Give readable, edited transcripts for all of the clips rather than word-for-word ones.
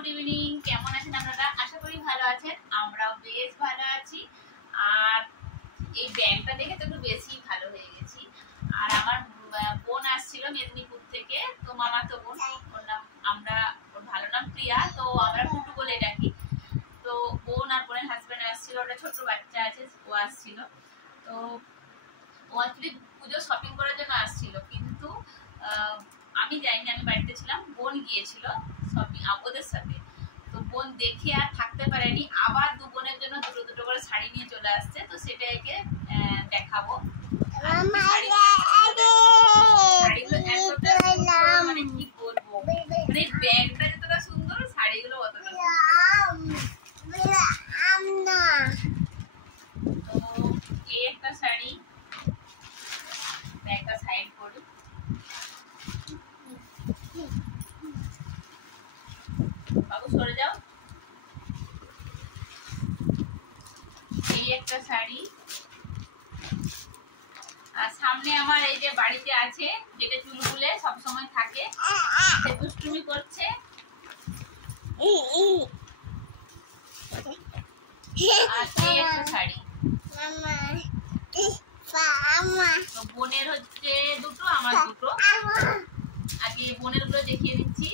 Good evening. কেমন আছেন আপনারা? আশা করি ভালো আছেন। আমরাও বেশ ভালো আছি। আর এই ব্যাগটা দেখে তো একটু বেশি ভালো হয়ে গেছি। আর আমার বোন আসছিল মেদিনীপুর থেকে, তো মামাতো বোন, ওর নাম ওর ভালো নাম প্রিয়া, তো আমরা কুটু বলে ডাকি। তো বোন আর বোনের হাজবেন্ড আসছিল, ওটা ছোট বাচ্চা আছে, ও আসছিল। তো ও অ্যাকচুয়ালি পুজো শপিং করার জন্য আসছিল, কিন্তু আমি যাইনি, আমি বাড়িতে ছিলাম। বোন গিয়েছিল শপিং ওদের সাথে। তো বোন দেখে আর থাকতে পারেনি, আবার দু বোনের জন্য দুটো দুটো করে শাড়ি নিয়ে চলে আসছে। তো সেটাকে দেখাবো। শাড়িগুলো এতটা সুন্দর, মানে কি বলবো, মানে ব্যাগটা যতটা সুন্দর, শাড়িগুলো অতটা তো এই একটা শাড়ি, ব্যাগটা সাইড করি। বাবু সরে যাও। এই একটা শাড়ি। আর সামনে আমার এই যে বাড়িতে আছে, যেটা চুলগুলে সবসময় থাকে, সে দুষ্টুমি করছে। আর এই একটা শাড়ি। তো বোনের হচ্ছে দুটো, আমার দুটো। আগে বোনের গুলো দেখিয়ে দিচ্ছি।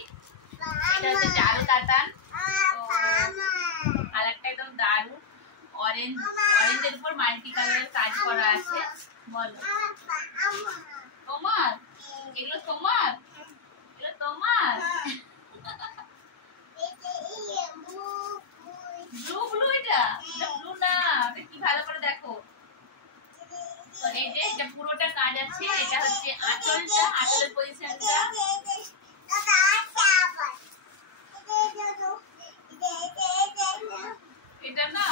এটা হচ্ছে জাল কাতান, কালারটা একদম দারুণ, অরেঞ্জের উপর মাল্টি কালারের কাজ করা আছে। বলো তোমার, এগুলো তোমার, এগুলো তোমার। ব্লু ব্লু, এটা ব্লু না, কি ভালো করে দেখো। তো এই যে এটা পুরোটা কাজ আছে। এটা হচ্ছে আঁচলটা, আঁচলের পজিশনটা। এটা না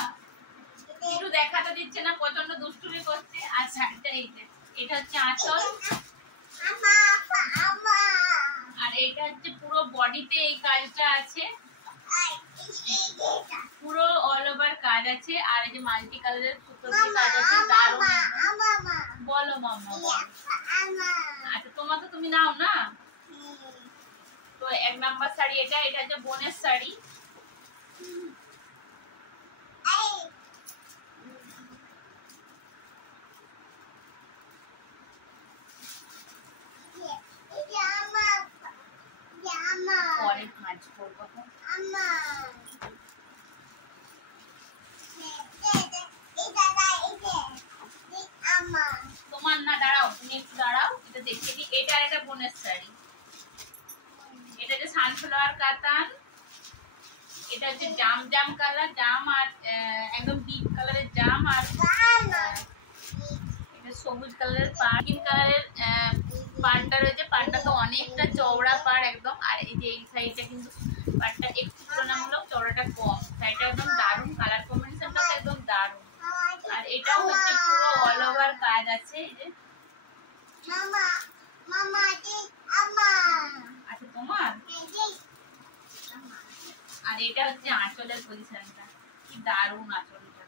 একটু দেখাতে দিচ্ছে না, প্রচন্ড দুষ্টুমি করছে। আর শাড়িটা এই যে, এটা হচ্ছে আঁচল, আর এটা হচ্ছে পুরো বডিতে এই কাজটা আছে, পুরো অল ওভার কাজ আছে। আর এই যে মাল্টি কালারের সুতো দিয়ে কাজ আছে, দারুণ। বলো মাম্মা। আচ্ছা, তোমাকে তুমি নাও না। তো এক নাম্বার শাড়ি এটা, এটা হচ্ছে বোনের শাড়ি। পরে ভাঁজ করবো। তোমার না, দাঁড়াও, তুমি একটু দাঁড়াও, এটা দেখিয়ে দিই। এটা একটা বোনের শাড়ি। এটা হচ্ছে সানফ্লাওয়ার কাতান। এটা হচ্ছে জাম জাম কালার, জাম আর একদম ডিপ কালারের জাম, আর এটা সবুজ কালারের পার্কিং কালারের পাড়টা রয়েছে। পাড়টা তো অনেকটা চওড়া পাড় একদম। আর এই যে এই সাইডটা কিন্তু পাড়টা একটু তুলনামূলক চওড়াটা কম। শাড়িটা একদম দারুণ, কালার কম্বিনেশনটা একদম দারুণ। আর এটাও হচ্ছে পুরো অল ওভার কাজ আছে। এই যে আচ্ছা তোমার। আর এটা হচ্ছে আঁচলের পজিশনটা, কি দারুণ আঁচলটা।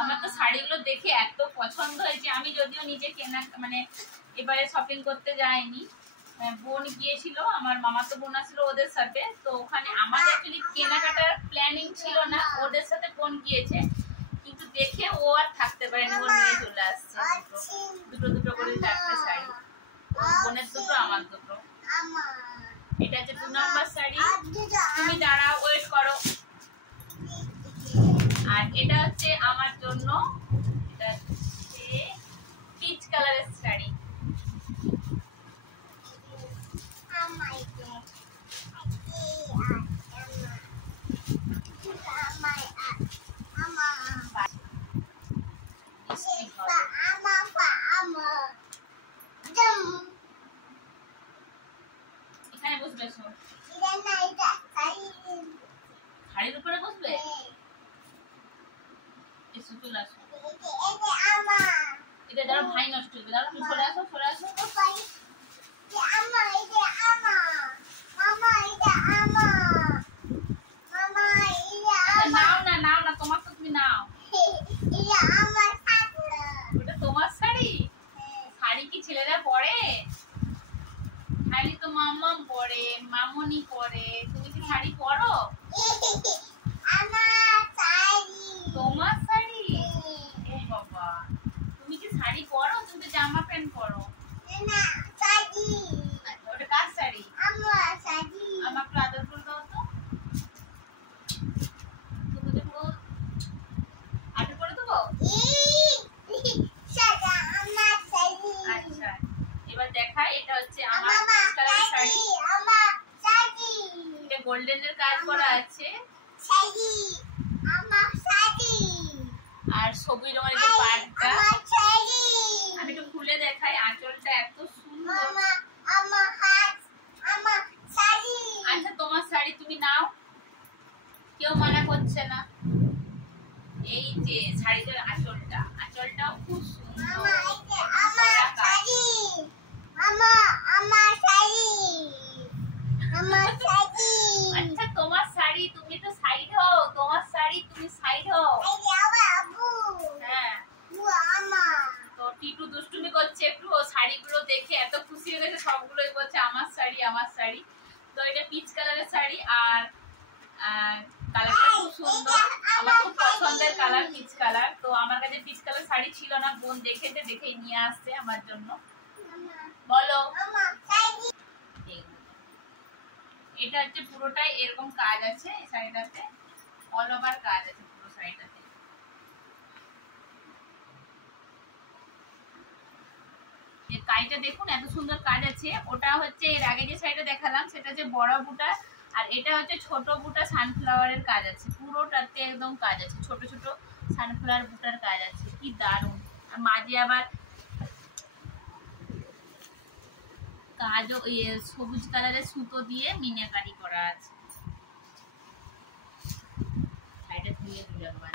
আমার তো শাড়িগুলো দেখে এত পছন্দ হয়েছে। আমি যদিও নিজে কেনা, মানে এবারে শপিং করতে যাইনি, বোন গিয়েছিল, আমার মামাতো বোন আসলো ওদের সাথে। তো ওখানে আমাদের অ্যাকচুয়ালি কেনাকাটার প্ল্যানিং ছিল না, ওদের সাথে বোন গিয়েছে, কিন্তু দেখে ও আর থাকতে পারেনি, ও নিয়ে চলে আসছে দুটো দুটো করে 4টে শাড়ি। বোনের দুটো, আমার দুটো। এটা হচ্ছে 2 নম্বর শাড়ি। তুমি দাঁড়াও, ওয়েট করো। আর এটা হচ্ছে আমার জন্য, এটা হচ্ছে পিচ কালারের শাড়ি। এখানে বসবে, শাড়ির উপরে বসবে। এটা ধরো ভাই নষ্ট হবে, দাঁড়াও, তুমি সরে আসো, সরে আসো। নাও না, নাও না, তোমার তো তুমি নাও। ওটা তোমার শাড়ি? শাড়ি কি ছেলেরা পরে? মাম্মাম পরে, মামনি পরে। তুমি কি শাড়ি পরো? তোমার শাড়ি? ও বাবা, তুমি কি শাড়ি পরো? তুমি তো জামা প্যান্ট পরো। ওটা কার শাড়ি? আমার একটু আদর করে দাও তো। তুমি দেখো, আদর করে দেবো। আচ্ছা, এবার দেখাই। এটা হচ্ছে আমার পিচ কালারের শাড়ি। এটা গোল্ডেনের কাজ করা আছে আর সবুজ রঙের যে পাড়টা। আমি একটু খুলে দেখাই। আঁচলটা এত সুন্দর। আচ্ছা, তোমার শাড়ি তুমি নাও, কেউ মানা করছে না। এই যে শাড়িটার আঁচলটাও খুব সুন্দর। আচ্ছা, তোমার শাড়ি, তুমি তো সাইড হও। তোমার শাড়ি, তুমি সাইড হও। হ্যাঁ, তো টিটু দুষ্টুমি করছে একটু। ও শাড়িগুলো দেখে এত খুশি হয়ে গেছে, সবগুলোই বলছে আমার শাড়ি, আমার শাড়ি। তো এটা পিচ কালারের শাড়ি আর কালারটা খুব সুন্দর। আমার খুব পছন্দের কালার পিচ কালার। তো আমার কাছে পিচ কালার শাড়ি ছিল না, বোন দেখেই নিয়ে আসছে আমার জন্য। বলো, এটা হচ্ছে পুরোটাই এরকম কাজ আছে। এই শাড়িটাতে অল ওভার কাজ আছে পুরো শাড়িটাতে। এই কাজটা দেখুন, এত সুন্দর কাজ আছে। ওটা হচ্ছে এর আগে যে শাড়িটা দেখালাম সেটা হচ্ছে বড় বুটা, আর এটা হচ্ছে ছোট বুটা সানফ্লাওয়ারের কাজ আছে। পুরোটাতে একদম কাজ আছে, ছোট ছোট সানফ্লাওয়ার বুটার কাজ আছে। কি দারুণ। আর মাঝে আবার কাজও সবুজ কালারের সুতো দিয়ে মিনাকারি করা আছে।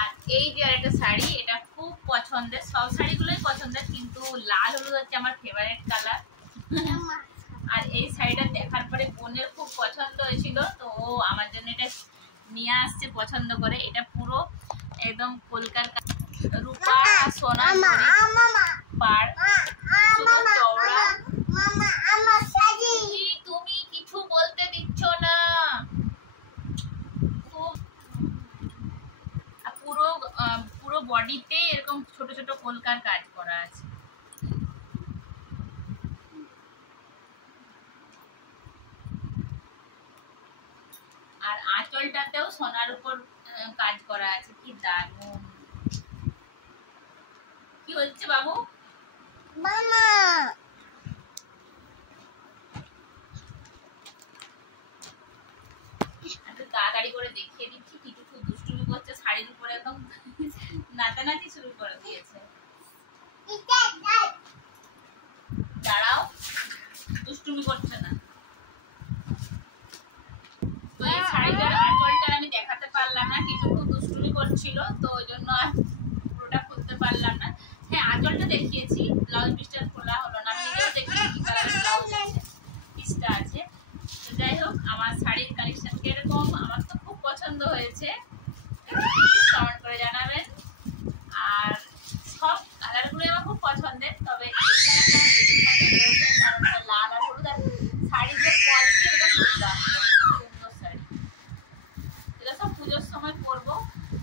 আর এই যে আরেকটা শাড়ি, এটা খুব পছন্দের। সব শাড়িগুলোই পছন্দের, কিন্তু লাল হলুদ হচ্ছে আমার ফেভারিট কালার। আর এই শাড়িটা দেখার পরে বোনের খুব পছন্দ হয়েছিল, তো ও আমার জন্য এটা নিয়ে আসছে পছন্দ করে। এটা পুরো একদম কলকাতা রূপা সোনা পাড়, চওড়া। তুমি কিছু বলতে দিচ্ছ না। পুরো বডিতে এরকম ছোট ছোট কলকার কাজ করা আছে। আর আঁচলটাতেও সোনার উপর কাজ করা আছে। কি দারুণ। কি হচ্ছে বাবু? মামা একটু তাড়াতাড়ি করে দেখিয়ে দিচ্ছি। টিটু খুব দুষ্টুমি করছে, শাড়ির উপরে একদম নাচানাচি শুরু করে দিয়েছে। দাঁড়াও, দুষ্টুমি করছে না। তো এই শাড়িটার আঁচলটা আমি দেখাতে পারলাম না, টিটু খুব দুষ্টুমি করছিল, তো ওই জন্য আর পুরোটা খুলতে পারলাম না। হ্যাঁ, আঁচলটা দেখিয়েছি, ব্লাউজ পিসটা খোলা হলো না। আমি নিজেও দেখিয়েছি কি কালারের ব্লাউজ আছে, পিসটা আছে। তো যাই হোক, আমার শাড়ির কালেকশন কিরকম, আমার তো খুব পছন্দ হয়েছে। প্লিজ কমেন্ট করে জানাবেন। আর সব কালারগুলোই আমার খুব পছন্দের, তবে এই কালারটা আমার বেশি পছন্দ হয়েছে, কারণ এটা লাল আর হলুদ। আর শাড়িগুলোর কোয়ালিটি একদম সুন্দর শাড়ি। এগুলো সব পুজোর সময় পরবো,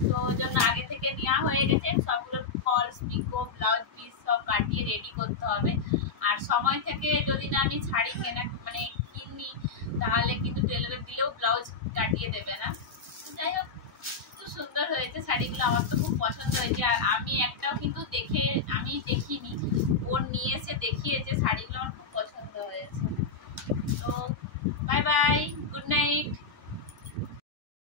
তো ওই জন্য আগে থেকে নেওয়া হয়ে গেছে। সবগুলোর ফলস, পিকো, ব্লাউজ পিস সব কাটিয়ে রেডি করতে হবে। আর সময় থেকে যদি না আমি শাড়ি কিনি, তাহলে কিন্তু টেলারে দিলেও ব্লাউজ কাটিয়ে দেবে না। যাই হোক, খুব সুন্দর হয়েছে শাড়িগুলো, আমার তো খুব পছন্দ হয়েছে। আর আমি একটাও কিন্তু আমি দেখিনি, ওর নিয়ে এসে দেখিয়েছে। শাড়িগুলো আমার খুব পছন্দ হয়েছে। তো বাই বাই, গুড নাইট।